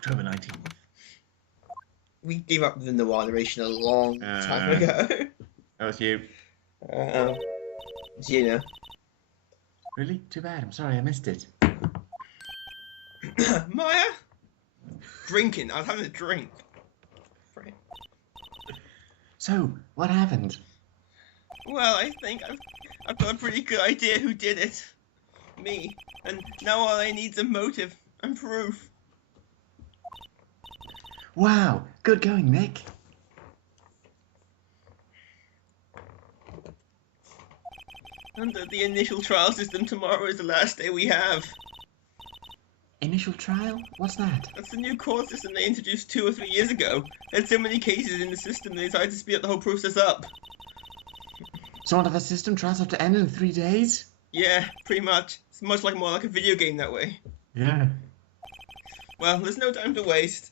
October 19th. We gave up the noir narration a long time ago. That was you. It's you now. Really? Too bad. I'm sorry I missed it. Maya? Drinking. I was having a drink. Frick. So, what happened? Well, I think I've got a pretty good idea who did it. Me. And now all I need is a motive and proof. Wow, good going, Nick. Under the initial trial system, tomorrow is the last day we have. Initial trial? What's that? That's the new court system they introduced 2 or 3 years ago. There's so many cases in the system they decided to speed up the whole process up. Sort of a system trials have to end in 3 days? Yeah, pretty much. It's more like a video game that way. Yeah. Well, there's no time to waste.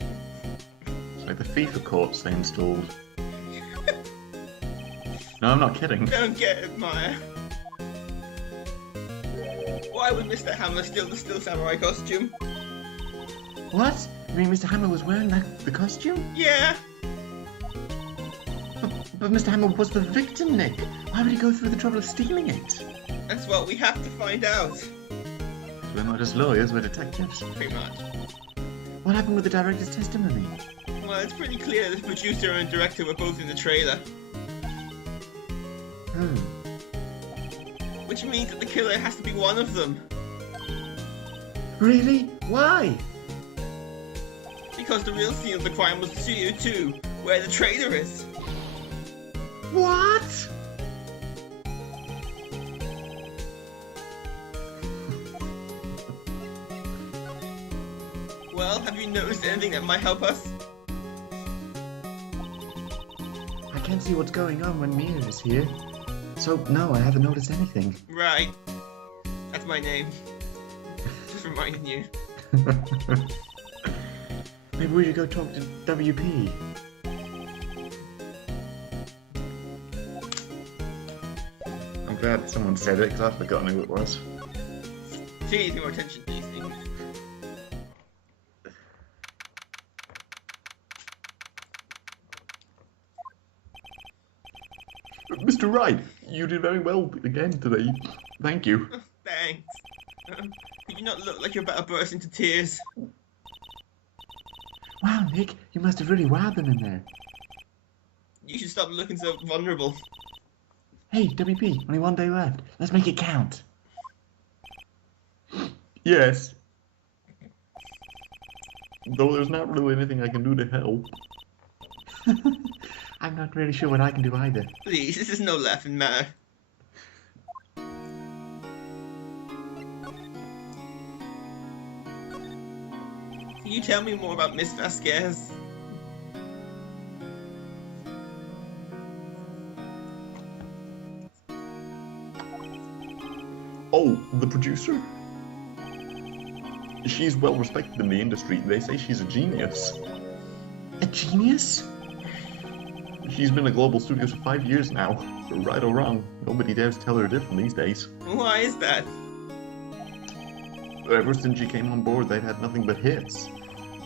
It's like the FIFA courts they installed. No, I'm not kidding. Don't get it, Maya. Why would Mr. Hammer steal the Steel Samurai costume? What? You mean Mr. Hammer was wearing the costume? Yeah. But Mr. Hammer was the victim, Nick. Why would he go through the trouble of stealing it? That's what we have to find out. So we're not just lawyers, we're detectives. Pretty much. What happened with the director's testimony? Well, it's pretty clear that the producer and director were both in the trailer. Which means that the killer has to be one of them. Really? Why? Because the real scene of the crime was Studio 2, where the trailer is. What? Well, have you noticed anything that might help us? I can't see what's going on when Mia is here. So, no, I haven't noticed anything. Right. That's my name. Just reminding you. Maybe we should go talk to WP. I'm glad someone said it, because I've forgotten who it was. Please pay more attention to these things. Mr. Wright, you did very well again today. Thank you. Thanks. Could you not look like you're about to burst into tears? Wow, Nick, you must have really wowed them in there. You should stop looking so vulnerable. Hey, WP, only 1 day left. Let's make it count. Yes. Though there's not really anything I can do to help. I'm not really sure what I can do either. Please, this is no laughing matter. Can you tell me more about Miss Vasquez? Oh, the producer? She's well respected in the industry. They say she's a genius. A genius? She's been at Global Studios for 5 years now. Right or wrong, nobody dares tell her different these days. Why is that? Ever since she came on board, they've had nothing but hits.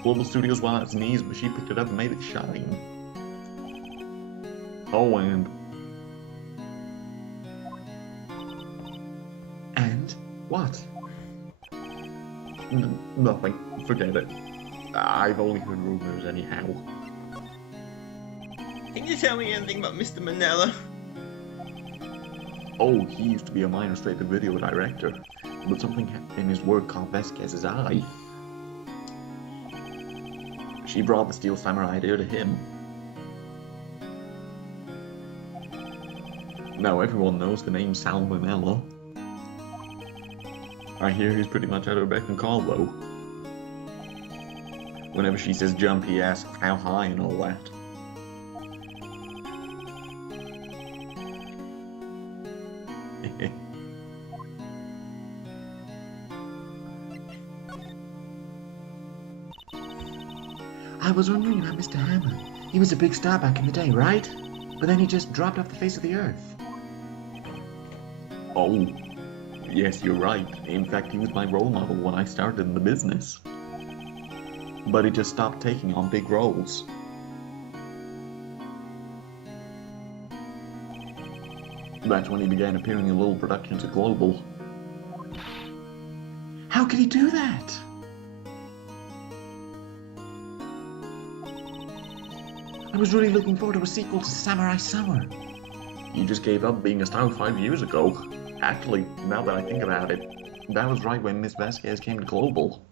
Global Studios went on its knees, but she picked it up and made it shine. Oh, and... And? What? Nothing. Forget it. I've only heard rumors anyhow. Can you tell me anything about Mr. Manella? Oh, he used to be a minor straight-to-video director, but something in his work caught Vasquez's eye. She brought the Steel Samurai idea to him. Now everyone knows the name Sal Manella. I hear he's pretty much at her beck and call, though. Whenever she says jump, he asks how high and all that. I was wondering about Mr. Hammer. He was a big star back in the day, right? But then he just dropped off the face of the earth. Oh, Yes, you're right. In fact, he was my role model when I started in the business. But he just stopped taking on big roles. That's when he began appearing in little productions at Global. How could he do that? I was really looking forward to a sequel to Samurai Summer. You just gave up being a star 5 years ago. Actually, now that I think about it, that was right when Miss Vasquez came to Global.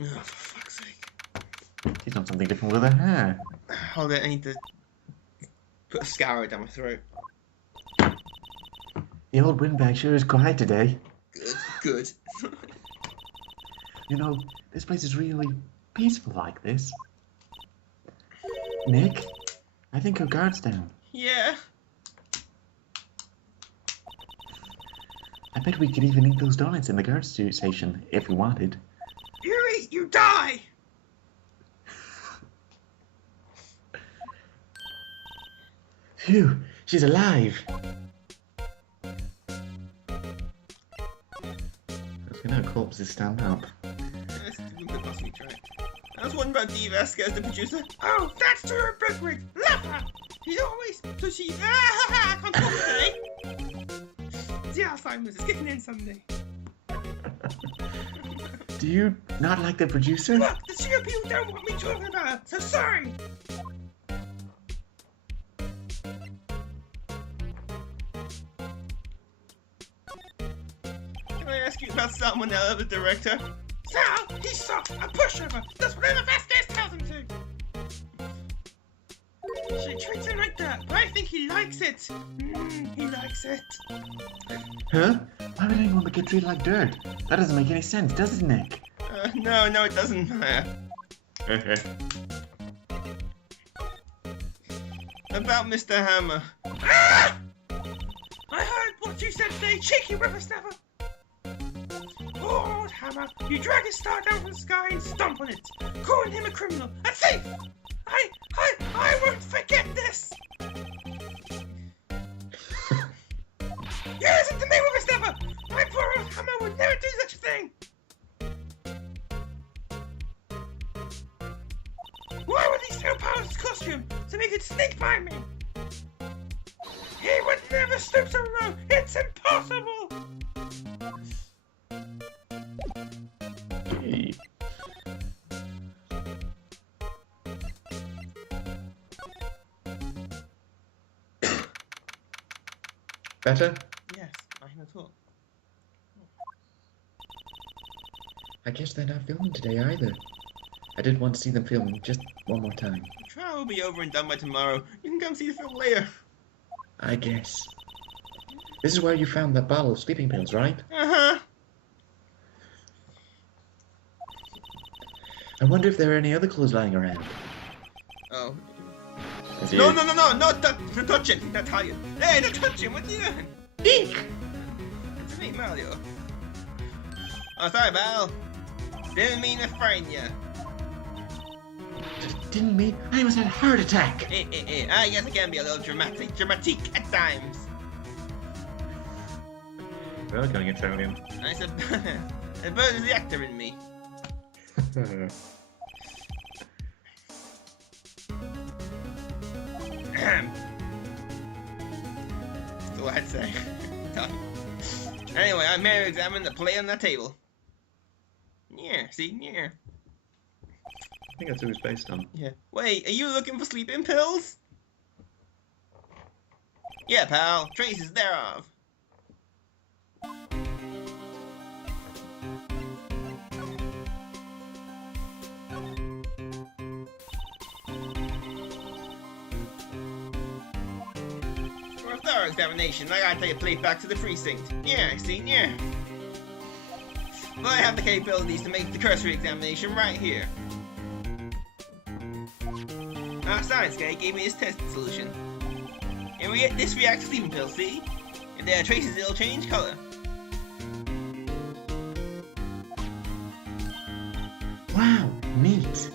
Oh, for fuck's sake. She's done something different with her hair. Hold it, I need to put a scour down my throat. The old windbag sure is quiet today. Good. You know, this place is really peaceful like this. Nick, I think her guard's down. Yeah. I bet we could even eat those donuts in the guard station if we wanted. You eat, you die! Phew, she's alive! That's when her corpses stand up. I was wondering about Dee Vasquez, the producer. Oh, that's Tura Bigwig! Love her! She's always... So she... I can't talk today! The Alzheimer's is kicking in someday. Do you not like the producer? Look, the studio people don't want me talking about her, so sorry! Can I ask you about someone else, the director? Sal, he's soft, a pushover, does whatever Vasquez tells him to. She treats him like that, but I think he likes it. He likes it. Huh? Why would anyone get treated like dirt? That doesn't make any sense, does it, Nick? No, it doesn't. About Mr. Hammer. Ah! I heard what you said today, cheeky whippersnapper. Lord Hammer, you drag his star down from the sky and stomp on it, calling him a criminal, a thief. I won't forget this. You listen to me, whippersnapper. My poor old Hammer would never do such a thing. Why would he steal Powell's costume so he could sneak by me? He would never stoop so low. It's impossible. Hey. Better? Yes, I can talk. I guess they're not filming today either. I did want to see them film just one more time. The trial will be over and done by tomorrow. You can come see the film later. I guess. This is where you found that bottle of sleeping pills, right? Uh-huh. I wonder if there are any other clues lying around. Oh. Is No, don't touch it. Don't tell you. Hey, don't touch him. What are you doing? Dink! It's me, Mario. Oh, sorry, Val. Didn't mean to frighten you. Didn't mean I almost had a heart attack. I guess I can be a little dramatic at times. Well, going Italian. I said, a bird is the actor in me. That's all I'd say. Anyway, I'm here to examine the play on that table. Yeah, see? Yeah. I think that's who it's based on. Yeah. Wait, are you looking for sleeping pills? Yeah, pal. Traces thereof. For a thorough examination, I gotta take a plate back to the precinct. Yeah, see? Yeah. But I have the capabilities to make the cursory examination right here. Our science guy gave me this test solution. And we get this reacts to sleeping pills, see? If there are traces, it'll change color. Wow, neat.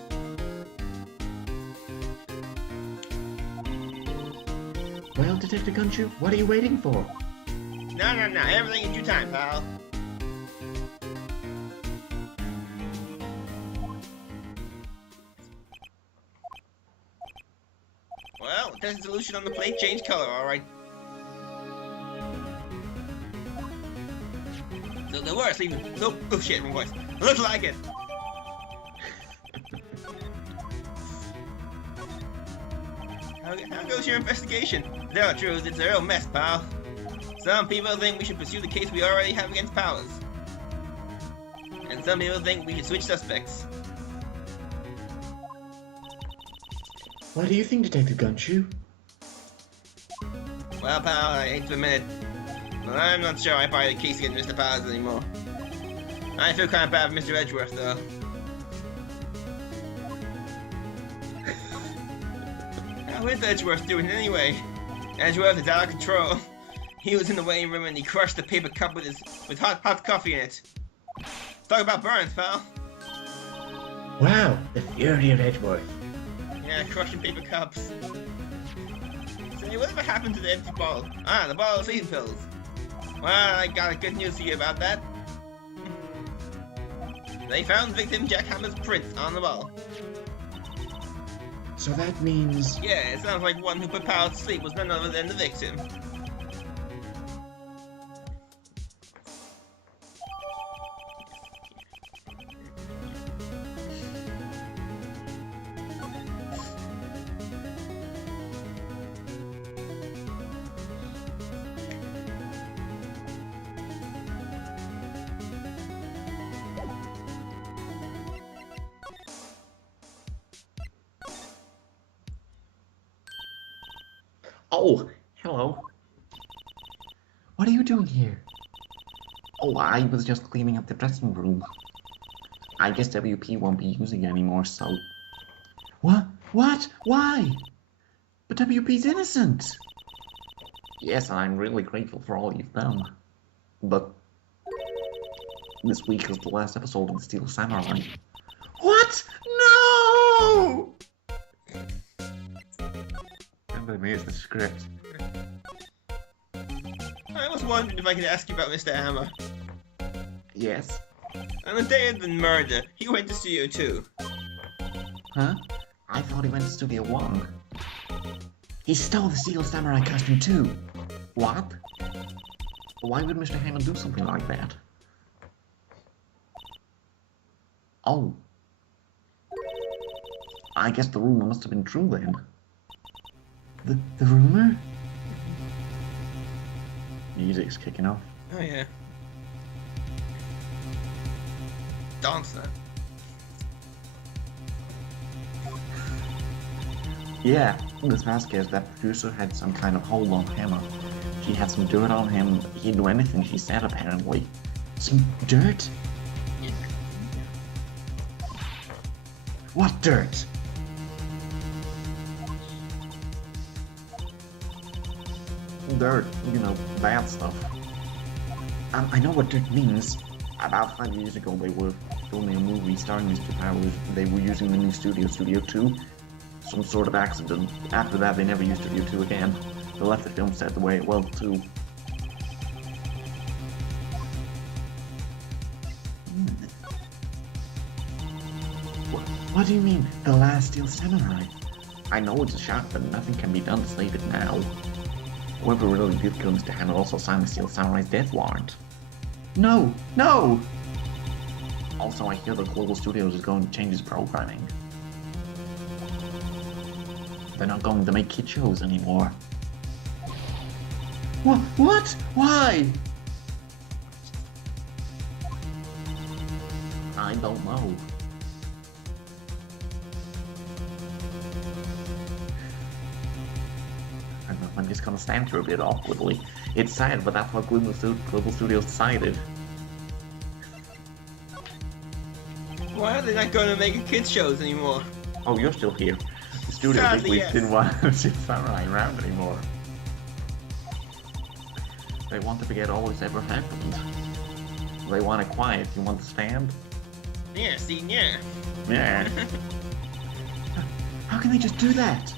Detective Gunchu? What are you waiting for? No, everything in due time, pal. Well, test solution on the plate changed color, alright. So the worst even. So, oh shit, my voice. Looks like it. How goes your investigation? To tell the truth, it's a real mess, pal. Some people think we should pursue the case we already have against Powers. And some people think we should switch suspects. What do you think, Detective Gunchu? Well, pal, I hate to admit it, but I'm not sure I buy the case against Mr. Powers anymore. I feel kind of bad for Mr. Edgeworth, though. How is Edgeworth doing anyway? Edgeworth is out of control. He was in the waiting room and he crushed the paper cup with hot coffee in it. Talk about burns, pal. Wow, the fury of Edgeworth. Yeah, crushing paper cups. Say, whatever happened to the empty bottle? Ah, the bottle of sleeping pills. Well, I got good news for you about that. They found victim Jack Hammer's print on the bottle. So that means... Yeah, it sounds like one who put Powers to sleep was none other than the victim. Oh, hello. What are you doing here? Oh, I was just cleaning up the dressing room. I guess WP won't be using it anymore, so... What? What? Why? But WP's innocent! Yes, I'm really grateful for all you've done. But... this week is the last episode of the Steel Samurai. What? No! Remember me as the script. I was wondering if I could ask you about Mr. Hammer. Yes? On the day of the murder, he went to Studio 2. Huh? I thought he went to Studio 1. He stole the Steel Samurai costume too. What? Why would Mr. Hammer do something like that? Oh. I guess the rumor must have been true then. The rumor? Music's kicking off. Oh yeah. Dance that. Yeah, Miss Vasquez, that producer, had some kind of hold on Hammer. She had some dirt on him. He'd do anything she said, apparently. Some dirt? What dirt? Dirt, you know, bad stuff. I know what dirt means. About 5 years ago, they were filming a movie starring Mr. Powers. They were using the new studio, Studio 2. Some sort of accident. After that, they never used Studio 2 again. They left the film set the way it was, too. What do you mean, the last Steel Samurai? I know it's a shock, but nothing can be done to save it now. Whoever really did kill Mr. Hammer also signed the Steel Samurai's death warrant. No! No! Also, I hear the Global Studios is going to change its programming. They're not going to make kid shows anymore. What? Why? I don't know. I'm just gonna stand here a bit awkwardly. It's sad, but that's what Global Studios decided. Why are they not going to make kids shows anymore? Oh, you're still here. The studio Sadly, bigwigs yes. didn't want to see Samurai around anymore. They want to forget all that's ever happened. They want it quiet. You want to stand? Yeah, see, yeah. Yeah. How can they just do that?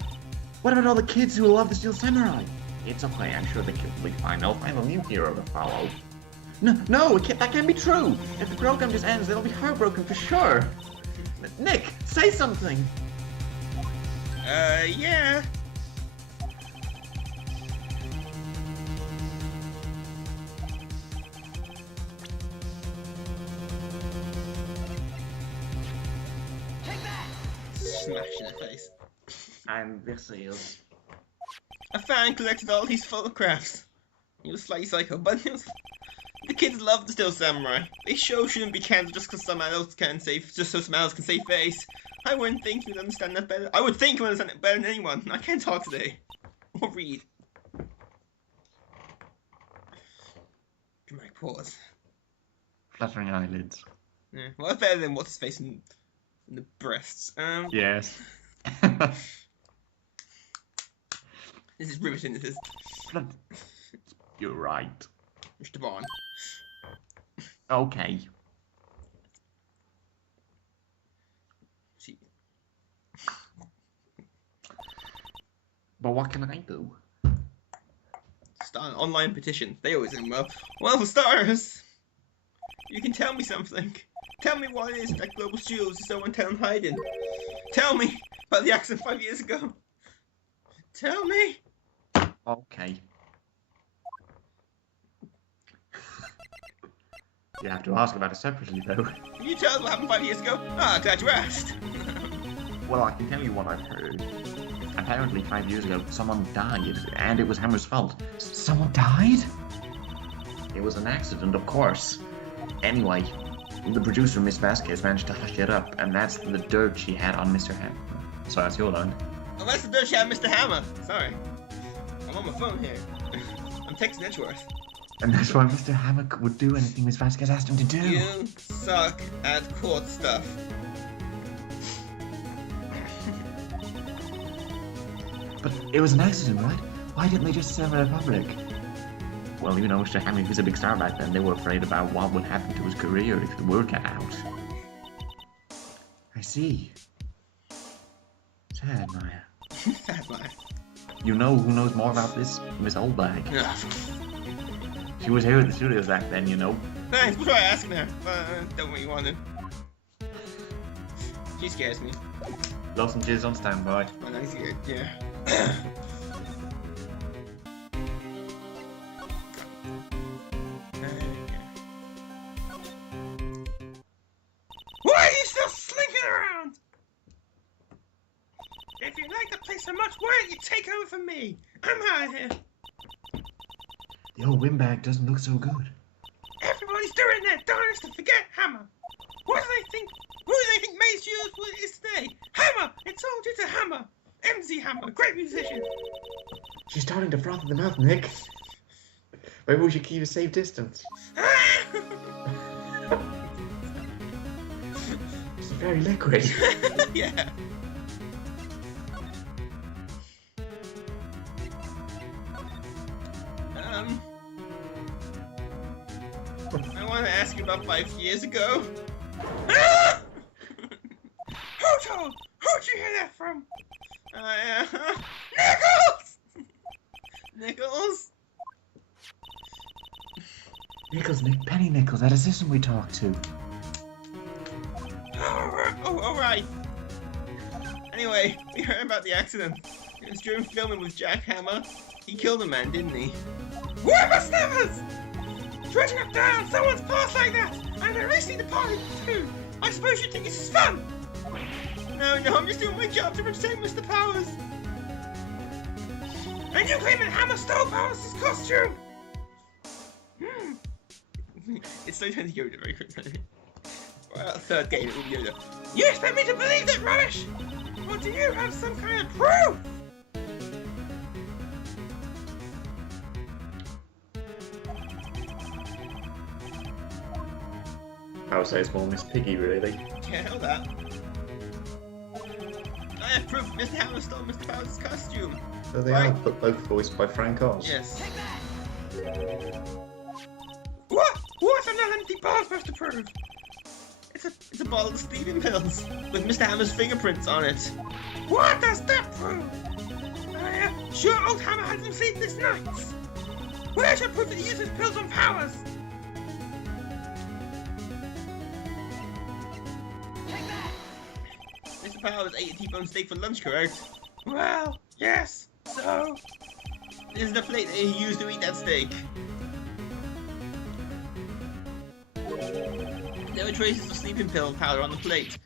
What about all the kids who love the Steel Samurai? It's okay, I'm sure the kids will be fine. They'll find a new hero to follow. No, that can't be true! If the program just ends, they'll be heartbroken for sure! Nick, say something! Yeah. Smash in the face. I'm vicious. A fan collected all these photographs. He was slightly psycho, but the kids love the Still Samurai. They show shouldn't be cancelled just because some adults can save, just so some adults can save face. I wouldn't think you'd understand that better. I would think you would understand it better than anyone. I can't talk today. Or read. Dramatic pause. Fluttering eyelids. Yeah. Well, that's better than what's his face in the breasts. Yes. This is riveting, this is. You're right. Mr. Bond. Okay. See. But what can I do? Start an online petition. They always end well. Well, for starters, you can tell me something. Tell me what it is that Global Studios is so intent on hiding. Tell me about the accident 5 years ago. Tell me. Okay. You have to ask about it separately, though. Can you tell us what happened 5 years ago? Ah, glad you asked. Well, I can tell you what I've heard. Apparently, 5 years ago, someone died, and it was Hammer's fault. Someone died? It was an accident, of course. Anyway, the producer, Miss Vasquez, managed to hush it up, and that's the dirt she had on Mr. Hammer. So that's your line. Oh, that's the dirt she had, Mr. Hammer. Sorry. I'm on my phone here. I'm texting Edgeworth. And that's why Mr. Hammer would do anything Miss Vasquez asked him to do. You suck at court stuff. But it was an accident, right? Why didn't they just sell it in public? Well, you know, Mr. Hammer was a big star back then. They were afraid about what would happen to his career if the word got out. I see. Sad, Maya. Sad, Maya. You know who knows more about this? Miss Oldbag. She was here at the studios back then, you know. Thanks, we'll try asking her. Don't what you wanted. She scares me. Lost and Jizz on standby. Oh, nice, yeah. Why are you still slinking around? If you like the place so much, why don't you take over from me? I'm out of here. The old windbag doesn't look so good. Everybody's doing their darnest to forget Hammer. What do they think? Who do they think made you what it is today? Hammer! It's all due to Hammer. MC Hammer, great musician. She's starting to froth at the mouth, Nick. Maybe we should keep a safe distance. It's very liquid. Yeah. I want to ask you about 5 years ago. Who told? Who'd you hear that from? Nichols! Nichols? Nichols, Nick, Penny Nichols, that assistant we talked to. Oh, alright. Anyway, we heard about the accident. It was during filming with Jack Hammer. He killed a man, didn't he? Whippersnappers! Dredging up down someone's past like that! And they're racing the party, too! I suppose you think this is fun! No, I'm just doing my job to protect Mr. Powers! And you claim that Hammer stole Powers' costume! It's like trying to Yoda very quickly. Well, third game, it will be Yoda. You expect me to believe that rubbish? Or do you have some kind of proof? I would say it's more Miss Piggy, really. Can't know that. I have proof Mr. Hammer stole Mr. Powers' costume. So they Right. are, but both voiced by Frank Oz. Yes. What? What's an empty bottle supposed to prove? It's a bottle of sleeping pills with Mr. Hammer's fingerprints on it. What does that prove? Sure, old Hammer had some sleepless nights. Where's your proof that he uses pills on powers? Mr. Powers ate a T-bone steak for lunch, correct? Well, yes. So, this is the plate that he used to eat that steak. There were traces of sleeping pill powder on the plate.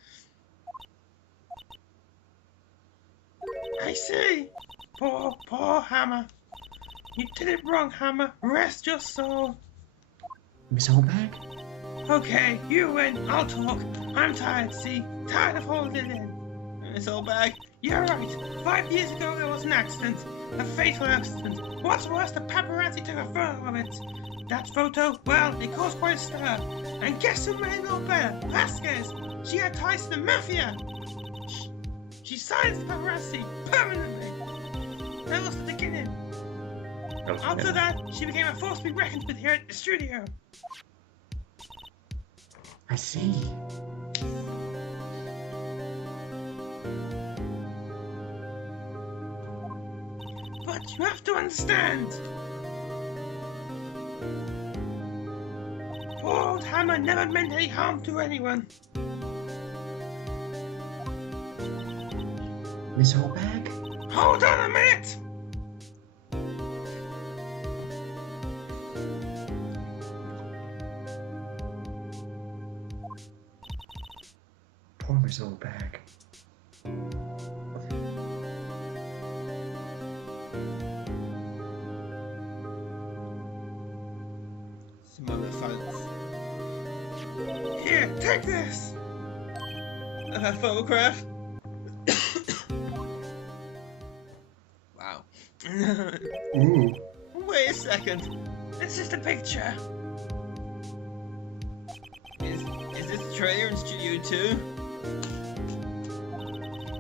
I see. Poor Hammer. You did it wrong, Hammer. Rest your soul. Miss Oldbag? Okay, you win. I'll talk. I'm tired, see? Tired of holding it in. Miss Oldbag? You're right. 5 years ago there was an accident. A fatal accident. What's worse, the paparazzi took a photo of it. That photo, well, it caused quite a stir. And guess who made it all better? Vasquez. She had ties to the mafia. She silenced the paparazzi permanently. That was the beginning. After that, she became a force to be reckoned with here at the studio. I see. But you have to understand. Poor old Hammer never meant any harm to anyone. Miss Oldbag? Hold on a minute! Poor Miss Oldbag. Some moment of silence. Here, take this! A photograph? Wow. Ooh. Wait a second. It's just a picture. Is this the trailer in Studio 2?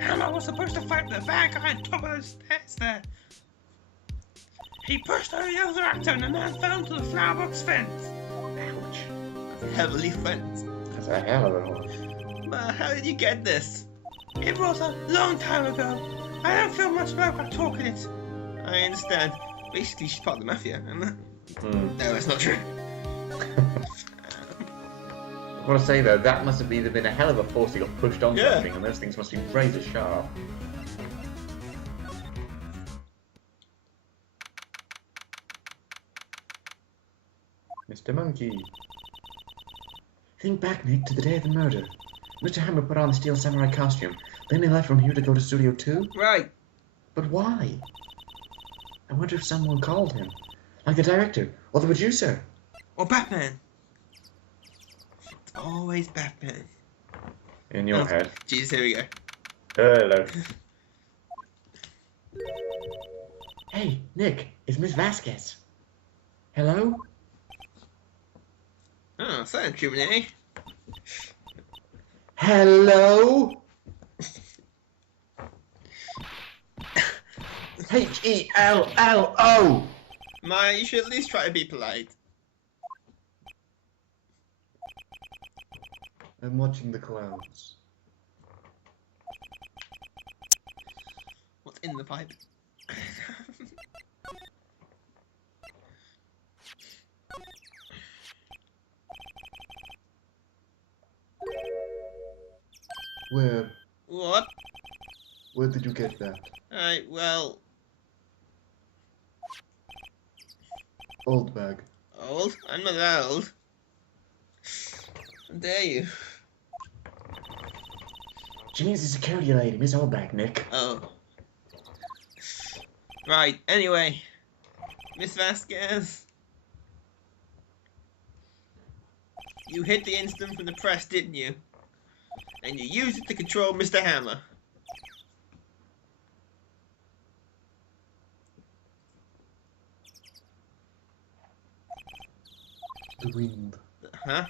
Hammer was supposed to fight the bad guy on top of the stairs there. He pushed over the other actor and the man fell into the flower box fence. Ouch. That's a heavily fence. That's a hell of a horse. But how did you get this? It was a long time ago. I don't feel much like I'm talking it. I understand. Basically, she's part of the mafia, isn't it? No, that's not true. I want to say though, that must have either been a hell of a force he got pushed on Yeah. something, and those things must be razor sharp. Mr. Monkey. Think back, Nick, to the day of the murder. Mr. Hammer put on the steel samurai costume. Then he left from here to go to Studio 2? Right. But why? I wonder if someone called him. Like the director, or the producer. Or Batman. It's always Batman. In your head. Jesus, here we go. Hello. Hey, Nick, it's Miss Vasquez. Hello? Oh, silent treatment, eh? Hello? Hello? Maya, you should at least try to be polite. I'm watching the clouds. What's in the pipe? What? Where did you get that? Alright, well, Old bag. old? I'm not that old. How dare you? She needs a security lady, Miss Oldbag, Nick. Oh. Right, anyway. Miss Vasquez. You hid the incident from the press, didn't you? And you used it to control Mr. Hammer. The wind. Huh?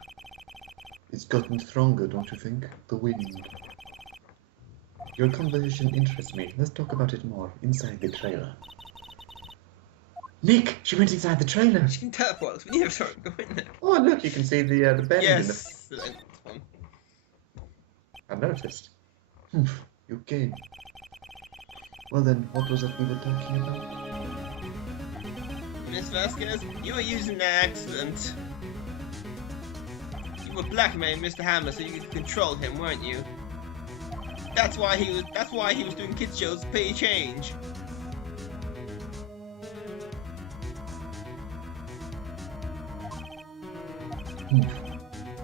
It's gotten stronger, don't you think? The wind. Your conversation interests me. Let's talk about it more. Inside the trailer. Nick! She went inside the trailer! She can teleport us. We need to go in there. Oh look, you can see the bend in the... Yes. I noticed. You came. Well then, what was it we were talking about? Miss Vasquez, you were using that accident. You were blackmailing Mr. Hammer so you could control him, weren't you? That's why he was doing kids shows to pay change.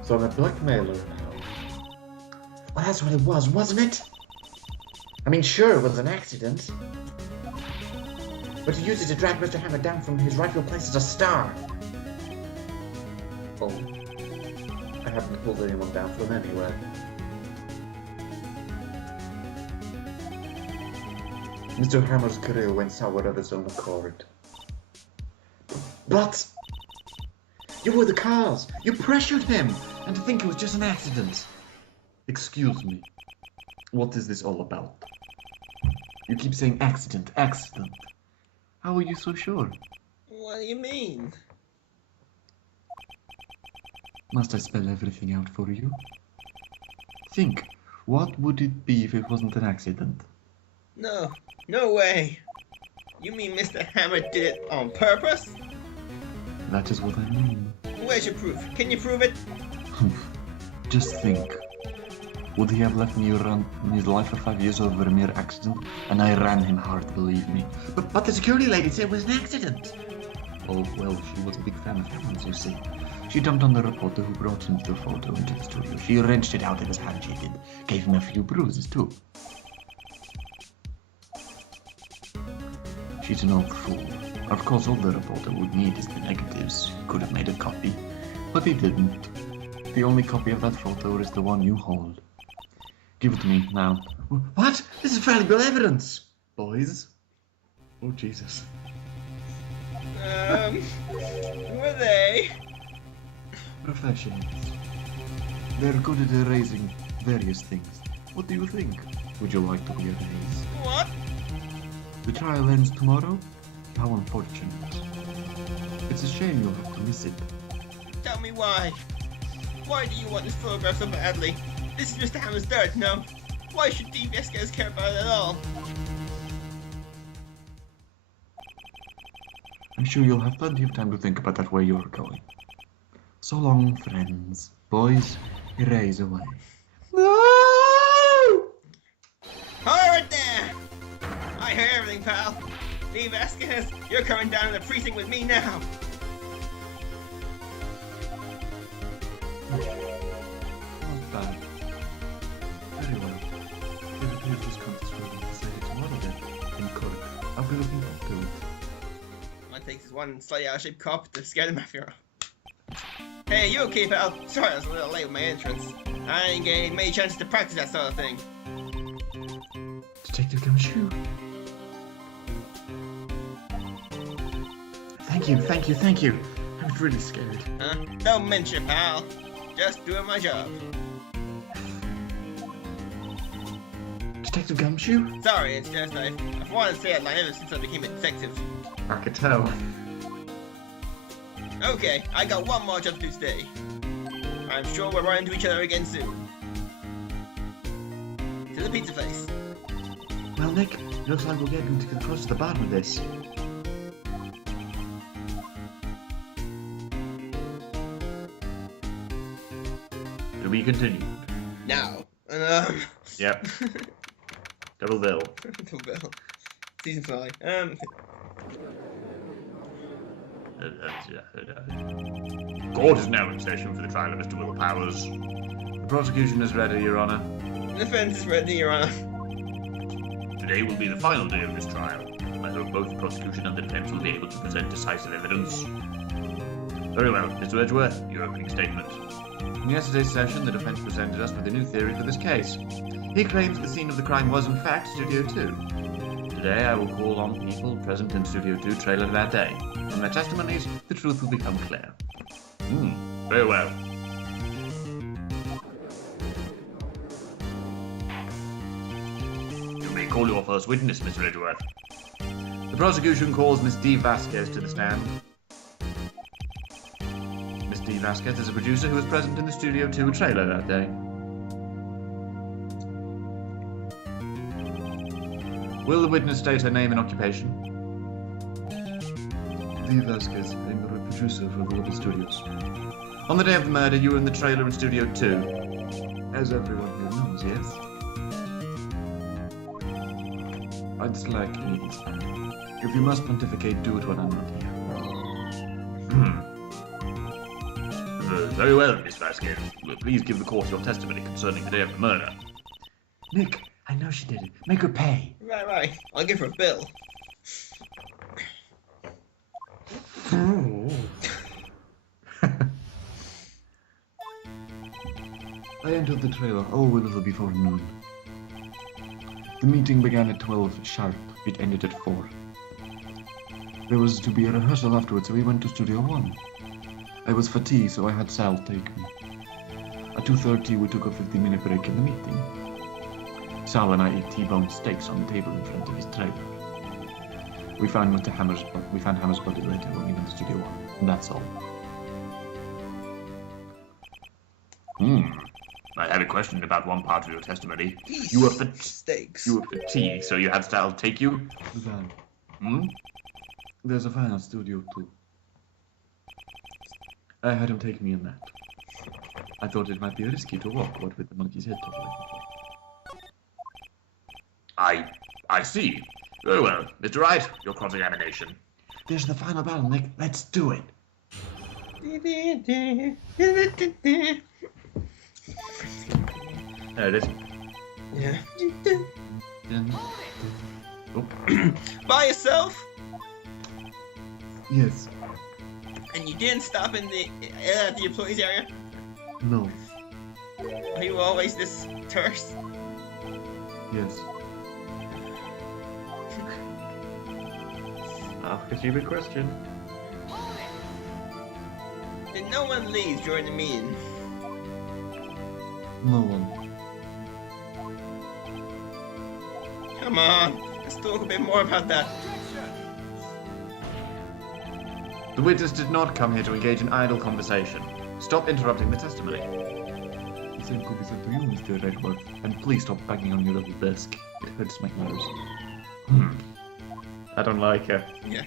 So I'm a blackmailer now. Well, that's what it was, wasn't it? I mean, sure, it was an accident. But you used it to drag Mr. Hammer down from his rightful place as a star. Oh. I haven't pulled anyone down from anywhere. Mr. Hammer's career went sour of its own accord. But you were the cause. You pressured him. And to think it was just an accident. Excuse me. What is this all about? You keep saying accident, accident. How are you so sure? What do you mean? Must I spell everything out for you? Think, what would it be if it wasn't an accident? No, no way. You mean Mr. Hammer did it on purpose? That is what I mean. Where's your proof? Can you prove it? Just think. Would he have left me run his life for 5 years over a mere accident? And I ran him hard, believe me. But the security lady said it was an accident. Oh, well, she was a big fan of him, as you see. She dumped on the reporter who brought him the photo into the studio. She wrenched it out of his hand, she did. Gave him a few bruises, too. She's an old fool. Of course, all the reporter would need is the negatives. He could have made a copy, but he didn't. The only copy of that photo is the one you hold. Give it to me, now. What? This is valuable evidence. Boys? Oh, Jesus. Who are they? Professionals. They're good at erasing various things. What do you think? Would you like to be erased? What? The trial ends tomorrow? How unfortunate. It's a shame you'll have to miss it. Tell me why. Why do you want this photograph so badly? This is Mr. Hammer's dirt, no? Why should DVS care about it at all? I'm sure you'll have plenty of time to think about that where you're going. So long, friends. Boys, erase away. No! Hold there! I hear everything, pal. Steve Vasquez, you're coming down to the precinct with me now. Not bad. Very well. It appears this contest will be decided tomorrow then, in court. I'll be looking forward to it. Might take this one slightly out-of-shape cop to scare the mafia off. Hey, you okay, pal? Sorry I was a little late with my entrance. I ain't getting many chances to practice that sort of thing. Detective Gumshoe. Thank you. I was really scared. Huh? Don't mention, pal. Just doing my job. Detective Gumshoe? Sorry, it's just I've wanted to say that line ever since I became a detective. I could tell. Okay, I got one more job to do today. I'm sure we'll run into each other again soon. To the pizza place. Well, Nick, looks like we're getting close to the bottom of this. To be continued. Now. Yep. Double bill. Double bill. Season finale. Court is now in session for the trial of Mr. Will Powers. The prosecution is ready, Your Honor. The defense is ready, Your Honor. Today will be the final day of this trial. I hope both the prosecution and the defense will be able to present decisive evidence. Very well, Mr. Edgeworth, your opening statement. In yesterday's session, the defense presented us with a new theory for this case. He claims the scene of the crime was, in fact, Studio 2. Today, I will call on people present in Studio 2 trailer that day. From their testimonies, the truth will become clear. Very well. You may call your first witness, Mr. Edgeworth. The prosecution calls Miss D. Vasquez to the stand. Miss D. Vasquez is a producer who was present in the Studio 2 trailer that day. Will the witness state her name and occupation? Lee Vasquez, I'm the producer for Global Studios. On the day of the murder, you were in the trailer in Studio 2. As everyone here knows, yes? I'd slack, ladies. If you must pontificate, do it when I'm not here. Very well, Miss Vasquez. Please give the court your testimony concerning the day of the murder. Nick, I know she did it. Make her pay. Right. I'll give her a bill. I entered the trailer a little before noon. The meeting began at 12 sharp. It ended at 4. There was to be a rehearsal afterwards, so we went to Studio 1. I was fatigued, so I had Sal take me. At 2:30, we took a 15-minute break in the meeting. Sal and I ate T-bone steaks on the table in front of his trailer. We found Hammer's body later when we went to Studio 1, and that's all. I have a question about one part of your testimony. Steaks. You were fatigued, so you had Sal take you? Suzanne, Hmm? there's a fan at Studio 2. I had him take me in that. I thought it might be risky to walk, what with the monkey's head toppling. I see. Very well. Mr. Wright, your cross-examination. There's the final battle, Nick. Let's do it. There it is. Yeah. Then, By yourself? yes, And you didn't stop in the employees area? no, Are you always this terse? yes. Ask a stupid question. Did no one leave during the meeting? No one. Come on, let's talk a bit more about that. The witness did not come here to engage in idle conversation. Stop interrupting the testimony. The same could be said to you, Mr. Redworth. And please stop banging on your little desk. It hurts my ears. I don't like her. Yeah.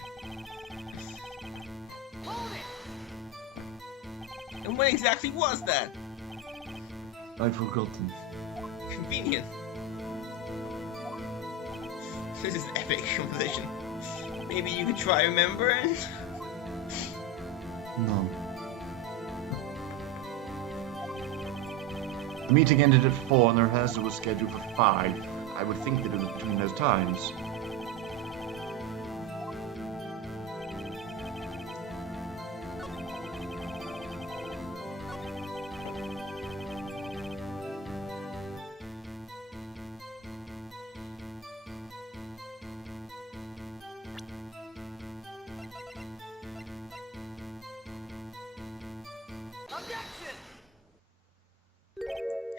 And when exactly was that? I've forgotten. Convenient. This is an epic composition. Maybe you could try remembering? No. The meeting ended at 4 and the rehearsal was scheduled for 5. I would think that it was between those times.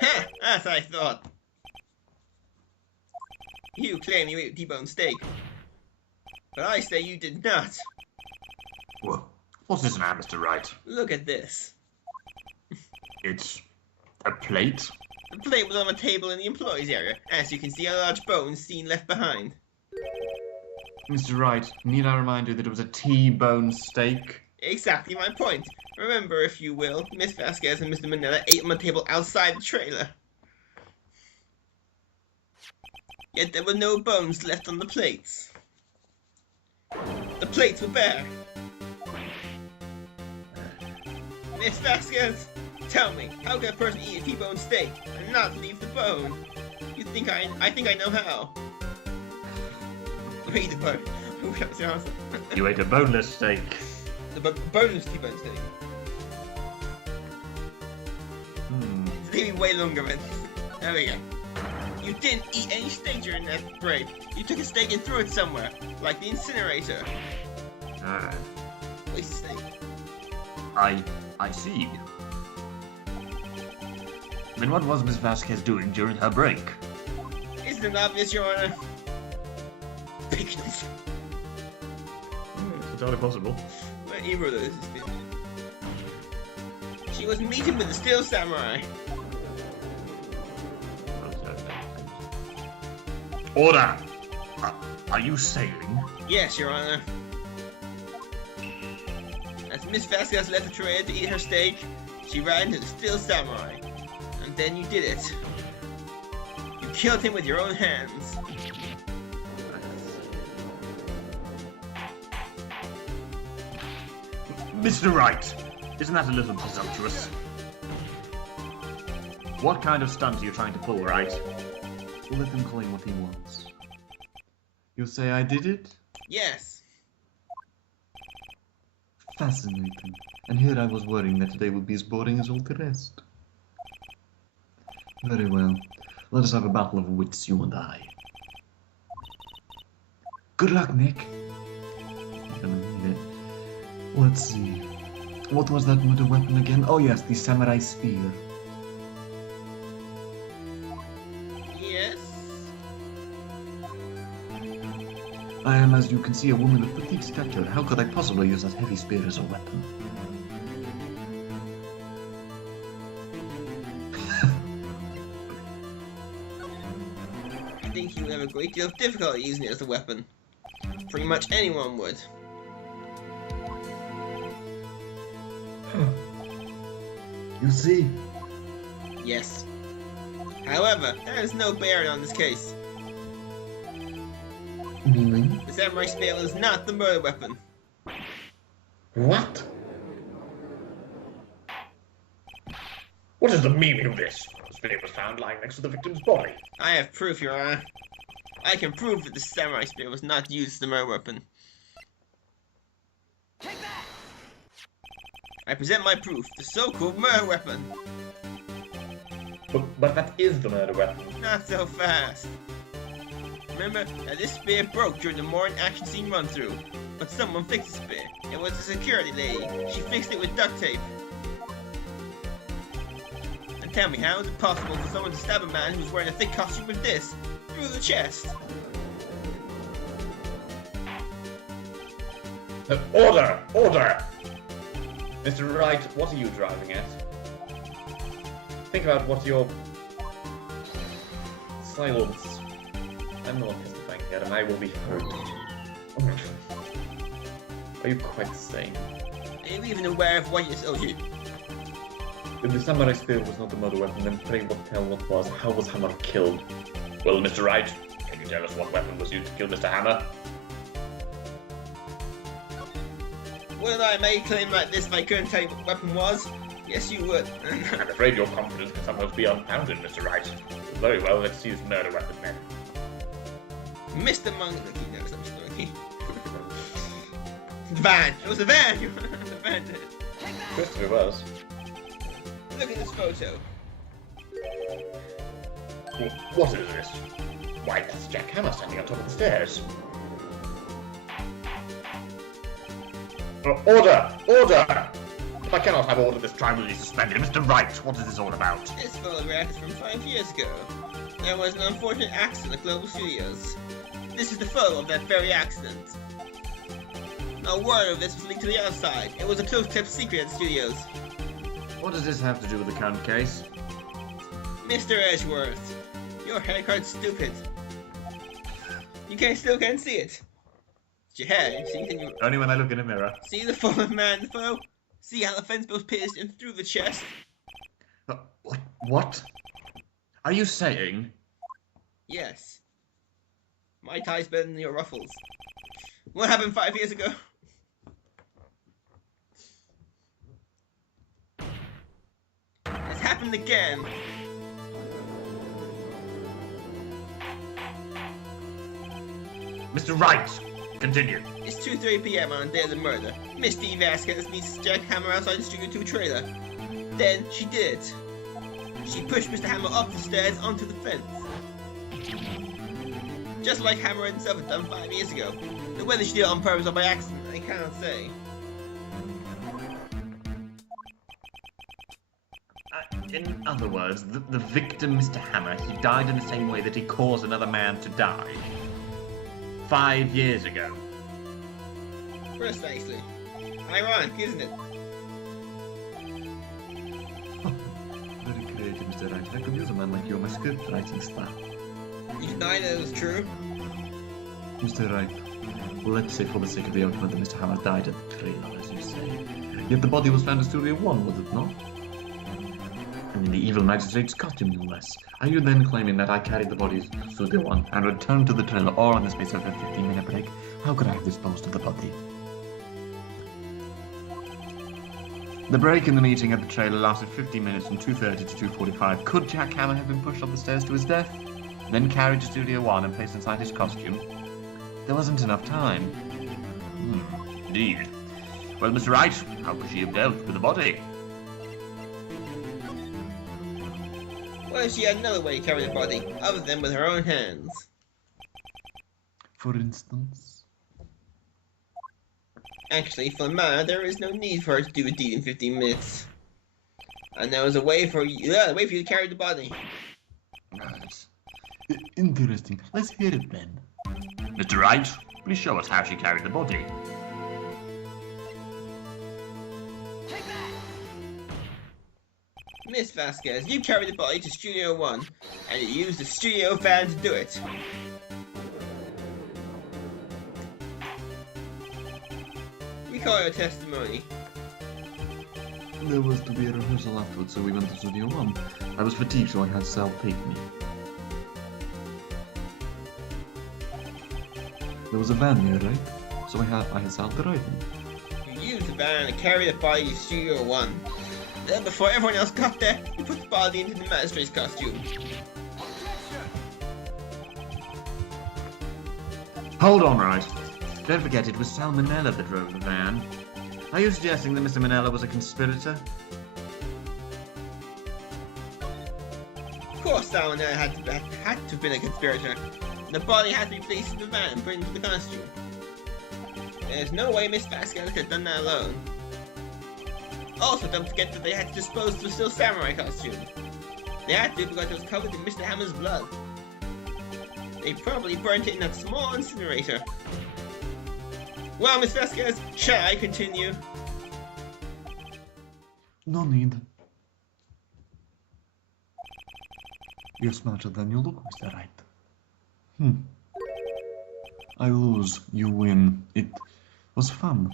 Huh, as I thought. You claim you ate T-bone steak. But I say you did not. Well, what's this now, Mr. Wright? Look at this. It's a plate? The plate was on a table in the employees area. As you can see, a large bone seen left behind. Mr. Wright, need I remind you that it was a T-bone steak? Exactly my point. Remember, if you will, Miss Vasquez and Mr. Manila ate on the table outside the trailer. Yet there were no bones left on the plates. The plates were bare. Miss Vasquez, tell me, how can a person eat a T-bone steak and not leave the bone? You think I think I know how. Eat the bone. What's the answer? You ate a boneless steak. The boneless T-bone steak. It's taking way longer, man. There we go. You didn't eat any steak during that break. You took a steak and threw it somewhere, like the incinerator. Waste of steak. I see. Then what was Miss Vasquez doing during her break? Isn't it obvious, Your Honor? Pickles. It's entirely possible. What hero this has been? She was meeting with the Steel Samurai. Order! Are you saying? Yes, Your Honor. As Miss Vasquez left the train to eat her steak, she ran into the Steel Samurai. And then you did it. You killed him with your own hands. Mr. Wright, isn't that a little presumptuous? What kind of stunt are you trying to pull, Wright? Let him claim what he wants. You say I did it? Yes. Fascinating. And here I was worrying that today would be as boring as all the rest. Very well. Let us have a battle of wits, you and I. Good luck, Nick. I'm gonna need it. Let's see. What was that murder weapon again? Oh yes, the samurai spear. Yes. I am, as you can see, a woman of petite stature. How could I possibly use that heavy spear as a weapon? I think you would have a great deal of difficulty using it as a weapon. Pretty much anyone would. You see? Yes. However, there is no bearing on this case. Meaning? The samurai spear was not the murder weapon. What? What is the meaning of this? The spear was found lying next to the victim's body. I have proof, Your Honor. I can prove that the samurai spear was not used as the murder weapon. I present my proof, the so-called murder weapon. But that is the murder weapon. Not so fast. Remember that this spear broke during the morning action scene run-through, but someone fixed the spear. It was a security lady. She fixed it with duct tape. And tell me, how is it possible for someone to stab a man who's wearing a thick costume with this through the chest? Order! Order! Mr. Wright, what are you driving at? Think about what your... Silence. I'm the one testifying here, and I will be heard. Are you quite sane? Are you even aware of what you... Oh, you... If the samurai spear was not the murder weapon, then pray tell what was. How was Hammer killed? Well, Mr. Wright, can you tell us what weapon was used to kill Mr. Hammer? Wouldn't I make a claim like this if I couldn't tell you what the weapon was? Yes, you would. I'm afraid your confidence can sometimes be unfounded, Mr. Wright. Very well, let's use murder weapon then. Mr. Monkey. No, it's not Mr. Monkey. Van. It was a van. The van did it. Christopher was. Look at this photo. What is this? Why, that's Jack Hammer standing on top of the stairs. Order! Order! I cannot have order this trial be suspended. Mr. Wright, what is this all about? This photograph is from 5 years ago. There was an unfortunate accident at Global Studios. This is the photo of that very accident. No word of this was leaked to the outside. It was a close-kept secret at the studios. What does this have to do with the current case? Mr. Edgeworth, your haircut's stupid. You still can't see it. It's your hair, see, then you... Only when I look in a mirror. See the fallen man in the photo? See how the fence post pierced him through the chest? What? Are you saying? Yes. My tie's better than your ruffles. What happened 5 years ago? It's happened again. Mr. Wright, continue. It's 2:30 p.m. on the day of the murder. Miss D. Vasquez meets Jack Hammer outside the Studio 2 trailer. Then she did it. She pushed Mr. Hammer up the stairs onto the fence. Just like Hammer himself had done 5 years ago. But whether she did it on purpose or by accident, I cannot say. In other words, the victim, Mr. Hammer, he died in the same way that he caused another man to die. 5 years ago. Precisely. Ironic, isn't it? Very creative, Mr. Wright. I could use a man like you on my script writing staff. You deny that it was true? Mr. Wright, let's say for the sake of the argument that Mr. Hammer died at the trailer, as you say. Yet the body was found in Studio 1, was it not? And in the evil magistrate's costume, no less. Are you then claiming that I carried the body to Studio 1 and returned to the trailer all in the space of a 15-minute break? How could I have disposed of the body? The break in the meeting at the trailer lasted 15 minutes from 2:30 to 2:45. Could Jack Hammer have been pushed up the stairs to his death, then carried to Studio 1 and placed inside his costume? There wasn't enough time. Indeed. Well, Mr. Wright, how could she have dealt with the body? What if she had another way to carry the body, other than with her own hands? For instance? Actually, for the matter, there is no need for her to do a deed in 15 minutes. And there was a way for you to carry the body. Right. Interesting. Let's hear it then. Mr. Wright, please show us how she carried the body. Miss Vasquez, you carried the body to Studio 1, and you used the studio van to do it. Recall your testimony. There was to be a rehearsal afterwards, so we went to Studio 1. I was fatigued, so I had Sal take me. There was a van near, right? So I had Sal drive me. You used the van to carry the body to Studio 1. Then, before everyone else got there, you put the body into the magistrate's costume. Hold on, Wright. Don't forget it was Sal Manella that drove the van. Are you suggesting that Mr. Manella was a conspirator? Of course, Sal had to have been a conspirator. The body had to be placed in the van and put into the costume. There's no way Miss Vasquez could have done that alone. Also, don't forget that they had to dispose of the Still Samurai costume. They had to because it was covered in Mr. Hammer's blood. They probably burnt it in that small incinerator. Well, Miss Vasquez, shall I continue? No need. You're smarter than you look, Mr. Wright. I lose, you win. It was fun.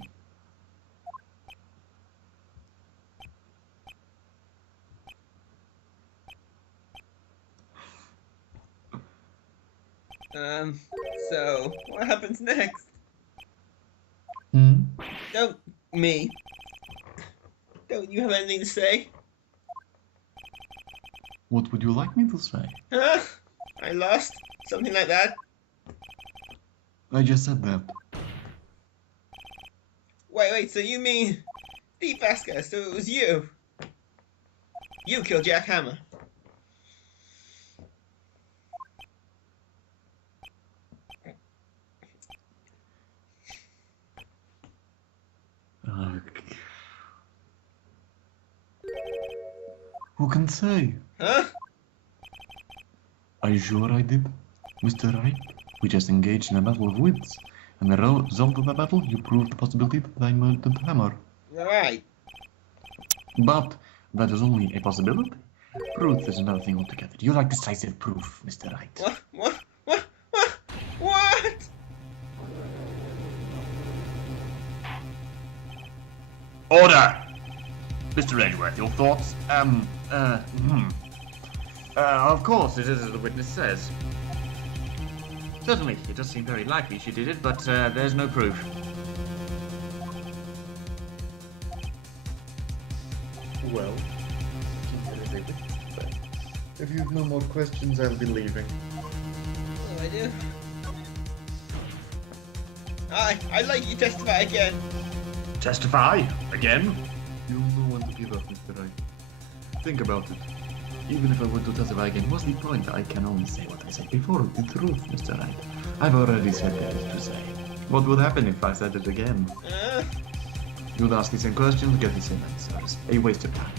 So, what happens next? Don't you have anything to say? What would you like me to say? Huh? I lost? Something like that? I just said that. Wait, so you mean Steve Vasquez, so it was you? You killed Jack Hammer. Who can say? Huh? Are you sure I did, Mr. Wright? We just engaged in a battle of wits, and the result of the battle, you proved the possibility that I murdered Hammer. Alright. But that is only a possibility. Proof is another thing altogether. You like decisive proof, Mr. Wright. What? Order! Mr. Edgeworth, your thoughts? Of course, it is as the witness says. Certainly, it does seem very likely she did it, but there's no proof. Well, if you've no more questions, I'll be leaving. What do I do? I'd like you to testify again. Testify? Again? You'll know when to give up, Mr. Wright. Think about it. Even if I were to testify again, what's the point? I can only say what I said before. The truth, Mr. Wright. I've already said what there is to say. What would happen if I said it again? You'd ask the same questions, get the same answers. A waste of time.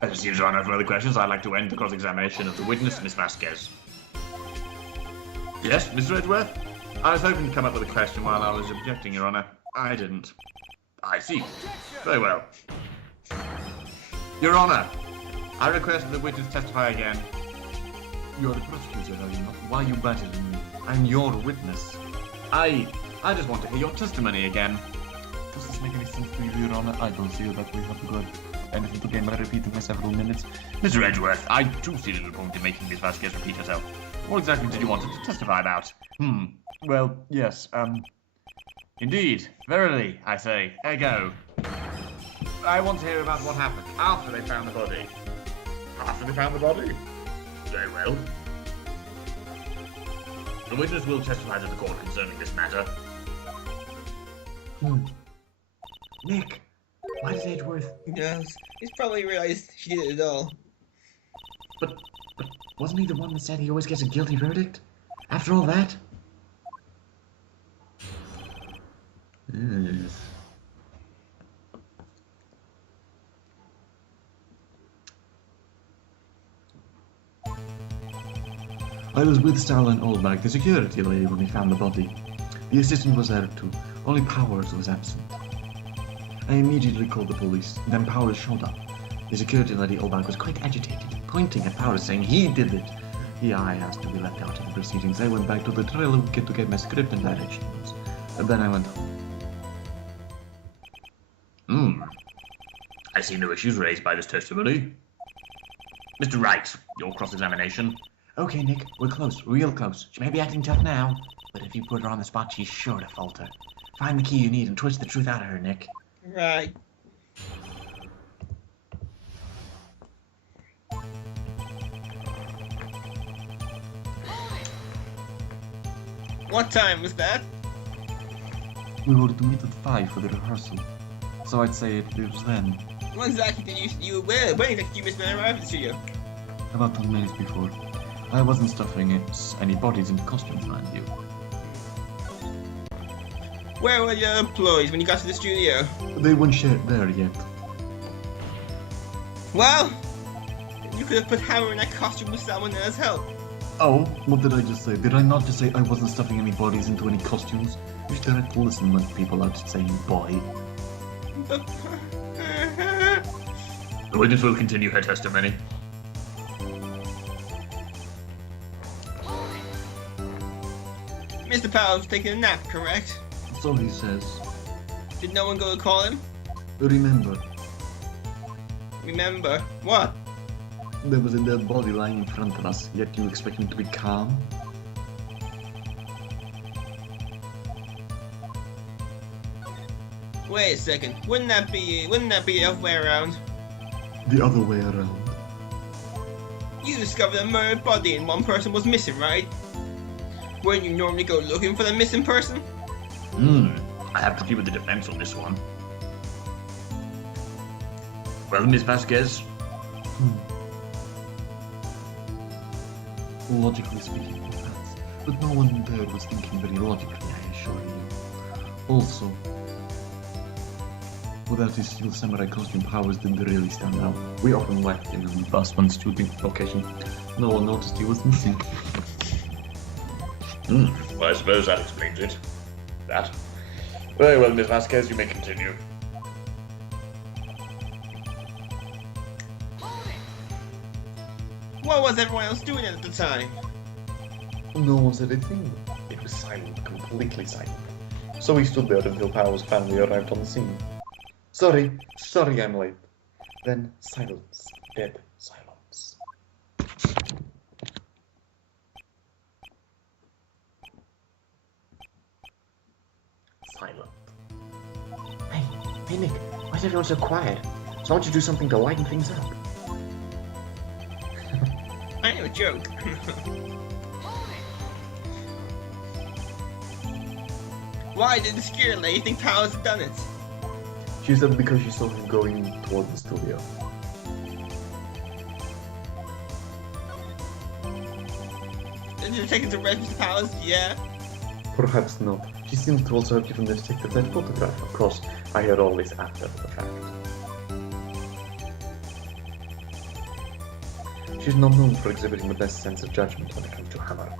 As it seems there are no further questions, I'd like to end the cross-examination of the witness, Miss Vasquez. Yes, Mr. Edgeworth? I was hoping to come up with a question while I was objecting, Your Honour. I didn't. I see. Very well. Your Honor, I request the witness testify again. You're the prosecutor, are you not? Why are you badgering me? I'm your witness. I just want to hear your testimony again. Does this make any sense to you, Your Honor? I don't feel that we have to go anything to gain by repeating my several minutes. Mr. Edgeworth, I too see little point in making Miss Vasquez repeat herself. What exactly did you want her to testify about? Well, yes, Indeed, verily, I say, ergo. I want to hear about what happened after they found the body. After they found the body? Very well. The witness will testify to the court concerning this matter. Nick, why does Edgeworth... Yes, he's probably realised she did it all. But wasn't he the one that said he always gets a guilty verdict? After all that? Yes. I was with Starlin Oldbag, the security lady, when they found the body. The assistant was there too, only Powers was absent. I immediately called the police, then Powers showed up. The security lady Oldbag was quite agitated, pointing at Powers saying he did it. I asked to be left out of the proceedings. I went back to the trailer to get my script and directions. And then I went home. I see no issues raised by this testimony. Mr. Wright, your cross-examination. Okay, Nick, we're close, real close. She may be acting tough now, but if you put her on the spot, she's sure to falter. Find the key you need and twist the truth out of her, Nick. Right. What time was that? We were to meet at 5 for the rehearsal, so I'd say it was then, When exactly did when exactly did you miss when I arrived at the studio? about 2 minutes before. I wasn't stuffing any bodies into costumes, mind you. Where were your employees when you got to the studio? They weren't shared there yet. Well, you could have put Hammer in that costume with someone else's help. Oh, what did I just say? Did I not just say I wasn't stuffing any bodies into any costumes? You should have to listen when people out saying boy. The witness will continue her testimony. Mr. Powell was taking a nap, correct? So he says. Did no one go to call him? Remember, Remember? What? there was a dead body lying in front of us, yet you expect me to be calm? Wait a second. Wouldn't that be the other way around? The other way around. You discovered a murdered body and one person was missing, right? Wouldn't you normally go looking for the missing person? I have to deal with the defense on this one. Well, Miss Vasquez, Logically speaking, perhaps, but no one there was thinking very logically, I assure you. Also, without his steel samurai costume, Powers didn't really stand out. We often left him in the bus on stupid occasion. No one noticed he was missing. well, I suppose that explains it. That. Very well, Miss Vasquez, you may continue. What was everyone else doing at the time? No one said a thing. It was silent, completely silent. So we stood there until Powers finally arrived on the scene. Sorry I'm late. Then silence, dead silence. Silent. Hey Nick, why is everyone so quiet? So I want you to do something to lighten things up. I know a joke. Why did the security lady think Powers had done it? She said because she saw him going toward the studio. Did you take it to arrest Mr. Powers? Yeah. Perhaps not. She seems to also have given the detective that photograph. Of course, I heard all this after the fact. She's not known for exhibiting the best sense of judgment when it comes to Hammer.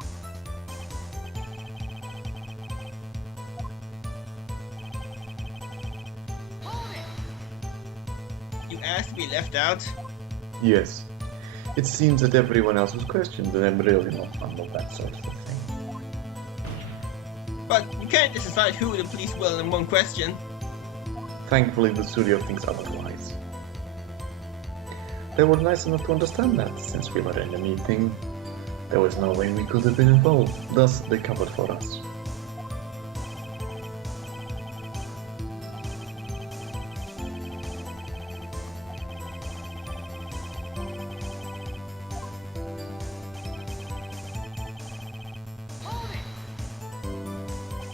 You asked to be left out? Yes. It seems that everyone else was questioned, and I'm really not fond of that sort of thing. But you can't just decide who the police will in one question. Thankfully, the studio thinks otherwise. They were nice enough to understand that, since we were in a meeting. There was no way we could have been involved, thus they covered for us.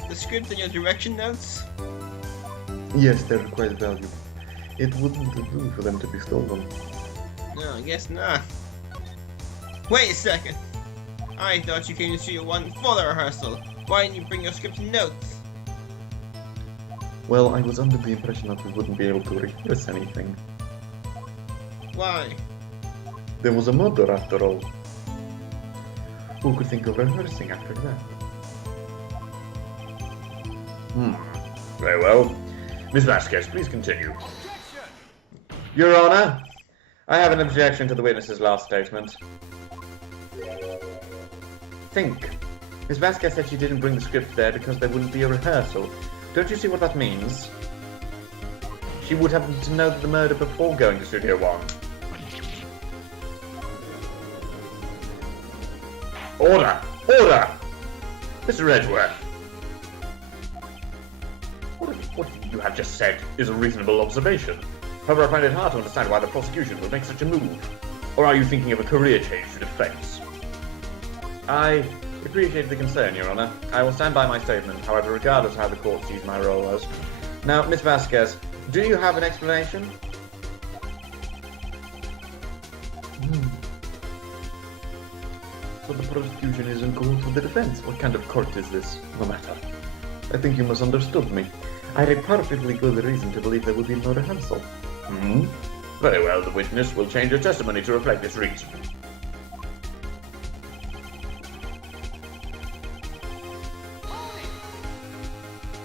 The script and your direction notes? Yes, they're quite valuable. It wouldn't do for them to be stolen. No, I guess not. Wait a second. I thought you came to Studio 1 for the rehearsal. Why didn't you bring your script and notes? Well, I was under the impression that we wouldn't be able to rehearse anything. Why? There was a murder after all. Who could think of rehearsing after that? Very well. Miss Vasquez, please continue. Your Honor, I have an objection to the witness's last statement. Think. Miss Vasquez said she didn't bring the script there because there wouldn't be a rehearsal. Don't you see what that means? She would have to know the murder before going to Studio 1. Order! Order! Mr. Edgeworth! What you have just said is a reasonable observation. However, I find it hard to understand why the prosecution would make such a move. Or are you thinking of a career change to defense? I appreciate the concern, Your Honor. I will stand by my statement, however, regardless of how the court sees my role as. Now, Miss Vasquez, do you have an explanation? So the prosecution is in court for the defense. What kind of court is this? No matter. I think you misunderstood me. I had a perfectly good reason to believe there would be no rehearsal. Very well, the witness will change her testimony to reflect this reason.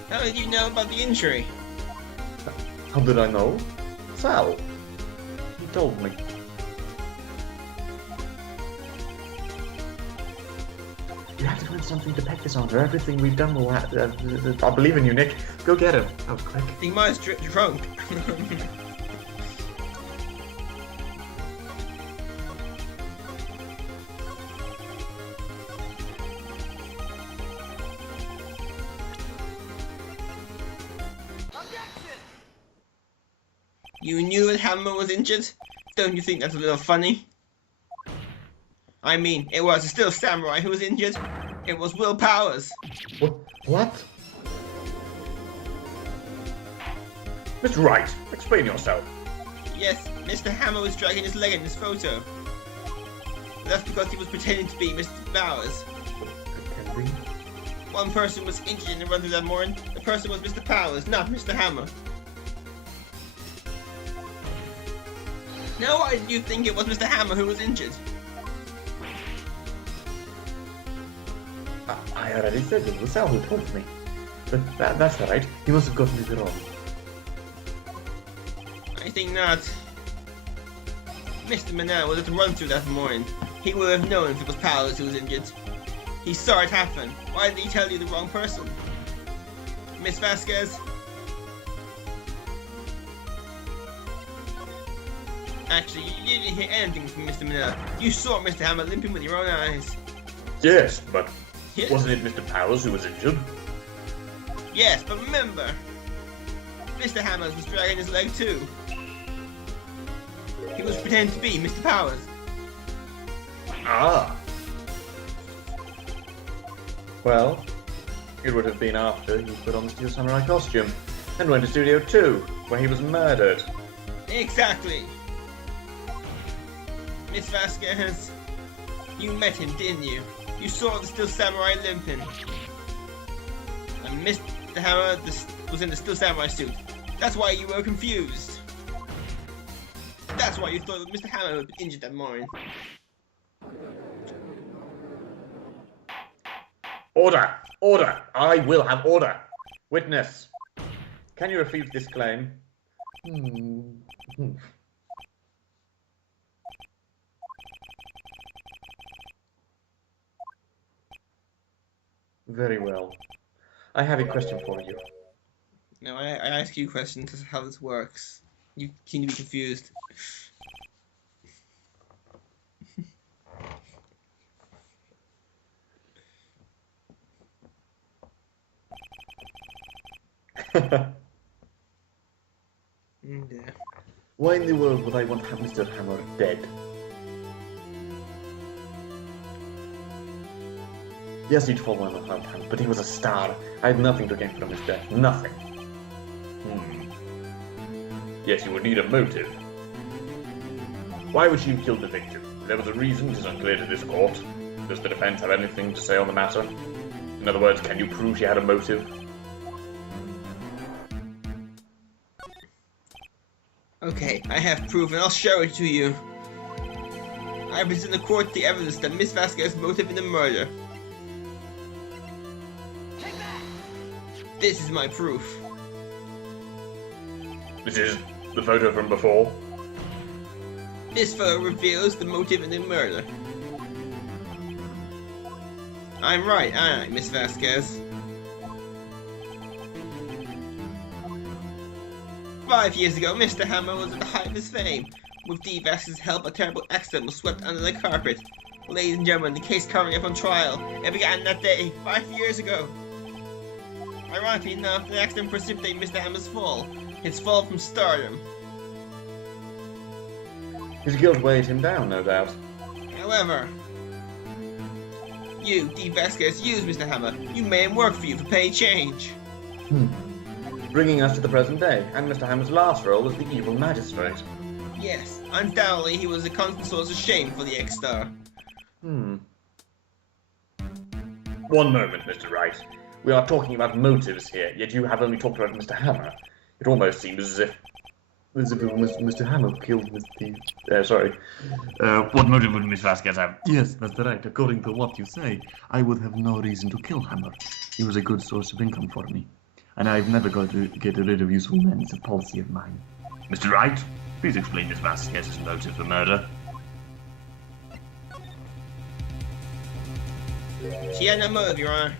How did you know about the injury? How did I know? Sal. He told me. You have to find something to peg this on. For everything we've done will I believe in you, Nick. Go get him. That was quick. He might have drunk. You knew that Hammer was injured? Don't you think that's a little funny? I mean, it was still Samurai who was injured. It was Will Powers. What? Mr. Wright, explain yourself. Yes, Mr. Hammer was dragging his leg in this photo. That's because he was pretending to be Mr. Powers. Pretending? One person was injured in the run through that morning. The person was Mr. Powers, not Mr. Hammer. Now why did you think it was Mr. Hammer who was injured? I already said it was Sal who told me. But that's alright. He must have gotten it wrong. I think not. Mr. Manel was at the run through that morning. He would have known if it was Powers who was injured. He saw it happen. Why did he tell you the wrong person? Miss Vasquez? Actually, you didn't hear anything from Mr. Manel. You saw Mr. Hammer limping with your own eyes. Yes, but Yes. wasn't it Mr. Powers who was injured? Yes, but remember, Mr. Hammers was dragging his leg too. He was pretending to be Mr. Powers. Ah. Well, it would have been after he put on the Steel Samurai costume and went to Studio 2, where he was murdered. Exactly. Miss Vasquez, you met him, didn't you? You saw the Steel Samurai limping. And Mr. Hammer was in the Steel Samurai suit. That's why you were confused. That's why you thought that Mr. Hammer had been injured that morning. Order! Order! I will have order! Witness, can you refute this claim? Very well. I have a question for you. No, I ask you questions as to how this works. You seem to be confused. Yeah. Why in the world would I want to have Mr. Hammer dead? Yes, he'd fallen on a hard time, but he was a star. I had nothing to gain from his death. Nothing. Yes, you would need a motive. Why would she have killed the victim? If there was a reason, it is unclear to this court. Does the defense have anything to say on the matter? In other words, can you prove she had a motive? Okay, I have proof and I'll show it to you. I present the court the evidence that Miss Vasquez's motive in the murder. This is my proof. This is the photo from before. This photo reveals the motive in the murder. I'm right, aren't I, Miss Vasquez? 5 years ago, Mr. Hammer was at the height of his fame. With D. Vasquez's help, a terrible accident was swept under the carpet. Ladies and gentlemen, the case currently up on trial. It began that day, 5 years ago. Ironically enough, the accident precipitated Mr. Hammer's fall. His fall from stardom. His guilt weighed him down, no doubt. However, you, D. Vasquez, used Mr. Hammer. You made him work for you for pay change. Bringing us to the present day, and Mr. Hammer's last role was the evil magistrate. Yes, undoubtedly he was a constant source of shame for the ex-star. One moment, Mr. Wright. We are talking about motives here, yet you have only talked about Mr. Hammer. It almost seems as if Mr. Hammer killed Mr. sorry. What motive would Miss Vasquez have? Yes, that's right. According to what you say, I would have no reason to kill Hammer. He was a good source of income for me. And I've never got to get rid of useful men. It's a policy of mine. Mr. Wright, please explain Miss Vasquez's motive for murder. She had no motive, Your Honor.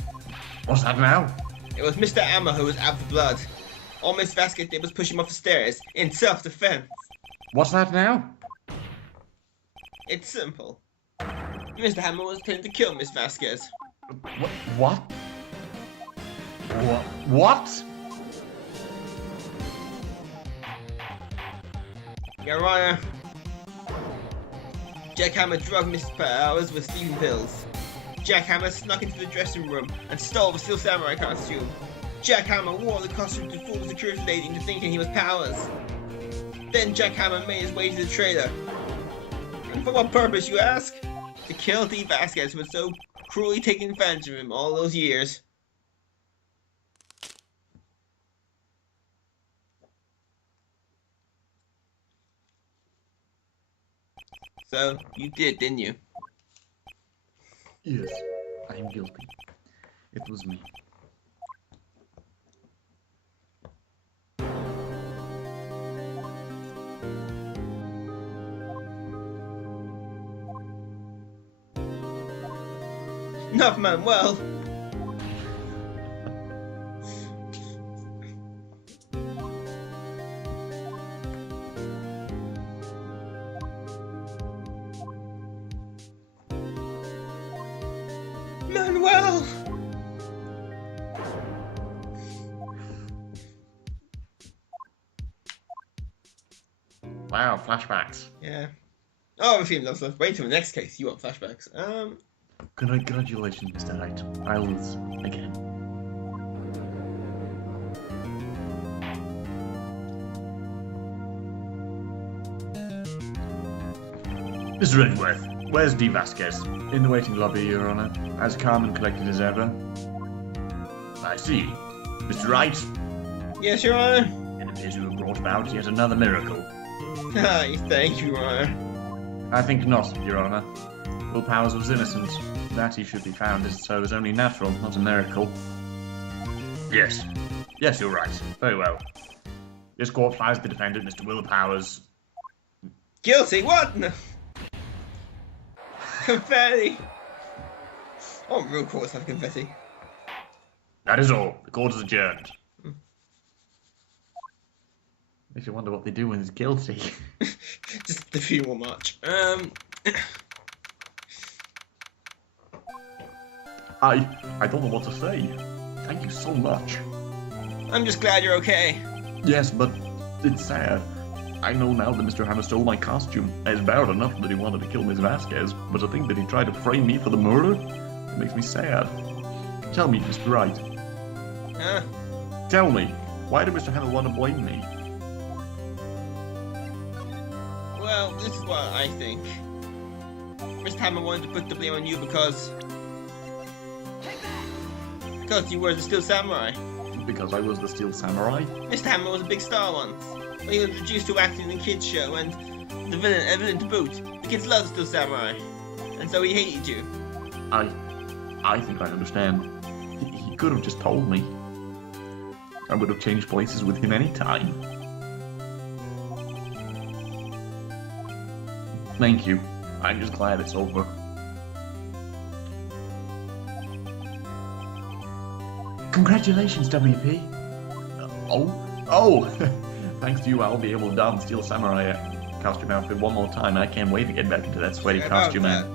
What's that now? It was Mr. Hammer who was out for blood. All Miss Vasquez did was push him off the stairs, in self-defense. What's that now? It's simple. Mr. Hammer was intending to kill Miss Vasquez. What? What? Your Honor, Jack Hammer drugged Miss Powers with sleeping pills. Jack Hammer snuck into the dressing room and stole the Steel Samurai costume. Jack Hammer wore the costume to fool the security lady into thinking he was Powers. Then Jack Hammer made his way to the trailer. And for what purpose, you ask? To kill D. Vasquez, who was so cruelly taking advantage of him all those years. So, you did, didn't you? Yes, I am guilty. It was me. Enough, Manuel! Manuel! Wow, flashbacks. Yeah. Oh, I'm feeling lost. Wait till the next case. You want flashbacks? Congratulations, Mr. Wright. I lose again. Mr. Redworth, where's D. Vasquez? In the waiting lobby, Your Honor, as calm and collected as ever. I see. Mr. Wright, Yes, Your Honor. it appears you have brought about yet another miracle. Thank you, Your Honor. I think not, Your Honor. Will Powers was innocent. That he should be found is so is only natural, not a miracle. Yes. Yes, you're right. Very well. This court finds the defendant, Mr. Will Powers. Guilty? What? No. Confetti! Oh, real courts have confetti. That is all. The court is adjourned. Makes you wonder what they do when he's guilty. Just the funeral march. I don't know what to say. Thank you so much. I'm just glad you're okay. Yes, but it's sad. I know now that Mr. Hammer stole my costume. It's bad enough that he wanted to kill Miss Vasquez, but to think that he tried to frame me for the murder, it makes me sad. Tell me, Mr. Wright. Huh? Tell me, why did Mr. Hammer want to blame me? Well, this is what I think. Mr. Hammer wanted to put the blame on you because you were the Steel Samurai. Because I was the Steel Samurai? Mr. Hammer was a big star once. But he was reduced to acting in a kids show, and the villain to boot. The kids loved Steel Samurai, and so he hated you. I think I understand. He could have just told me. I would have changed places with him any time. Thank you. I'm just glad it's over. Congratulations, WP. Oh! Thanks to you, I'll be able to don Steel Samurai costume outfit one more time. I can't wait to get back into that sweaty costume, man.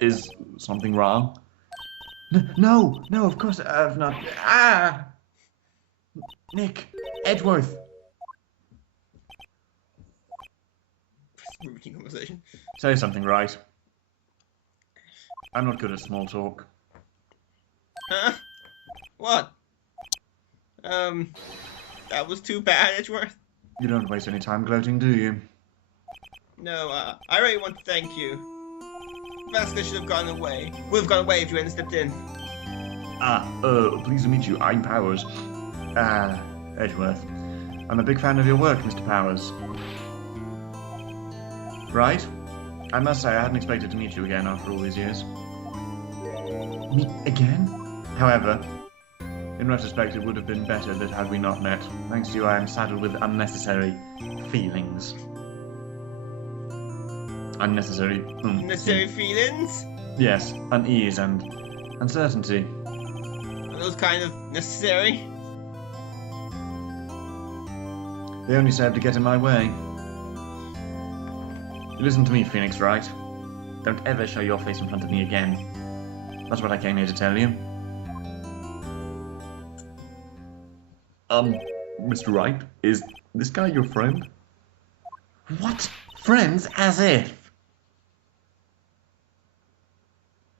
Is something wrong? No, of course I've not. Ah! Nick, Edgeworth. Routine conversation. Say something, right? I'm not good at small talk. Huh? What? That was too bad, Edgeworth. You don't waste any time gloating, do you? No, I really want to thank you. Vasquez should have gone away. Would have gone away if you hadn't stepped in. Pleased to meet you. I'm Powers. Edgeworth. I'm a big fan of your work, Mr. Powers. Right? I must say, I hadn't expected to meet you again after all these years. Meet again? However, in retrospect, it would have been better that had we not met. Thanks to you, I am saddled with unnecessary feelings. Unnecessary... Necessary feelings? Yes, unease and uncertainty. Are those kind of necessary? They only serve to get in my way. Listen to me, Phoenix Wright. Don't ever show your face in front of me again. That's what I came here to tell you. Mr. Wright, is this guy your friend? What? Friends? As if.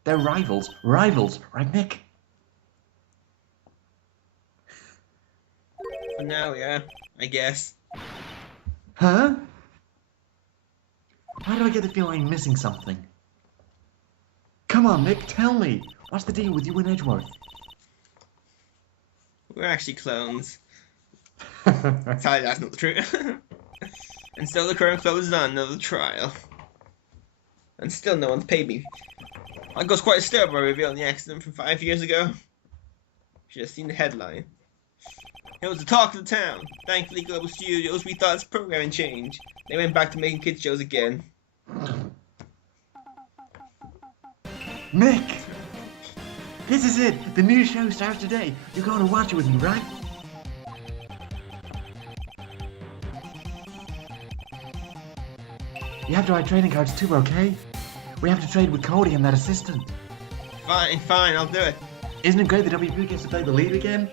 They're rivals. Rivals, right, Nick? For now, yeah. I guess. Huh? Why do I get the feeling I'm missing something? Come on, Nick, tell me. What's the deal with you and Edgeworth? We're actually clones. Sorry, that's not the truth. And so the current closes on another trial. And still no one's paid me. I was quite disturbed by revealing the accident from 5 years ago. Should have seen the headline. It was the talk of the town. Thankfully, Global Studios rethought its programming change. They went back to making kids shows again. Nick! This is it! The new show starts today. You're going to watch it with me, right? You have to write trading cards too, okay? We have to trade with Cody and that assistant. Fine, I'll do it. Isn't it great that WP gets to play the lead again?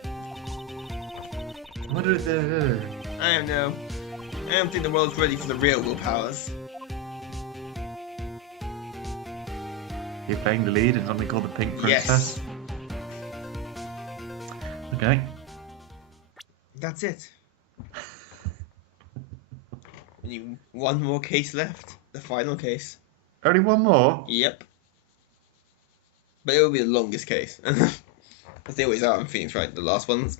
What are the... I don't know. I don't think the world's ready for the real willpowers. You're playing the lead in something called the Pink Princess? Yes. Okay. That's it. Only one more case left. The final case. Only one more? Yep. But it will be the longest case. As they always are in Phoenix Wright, the last ones.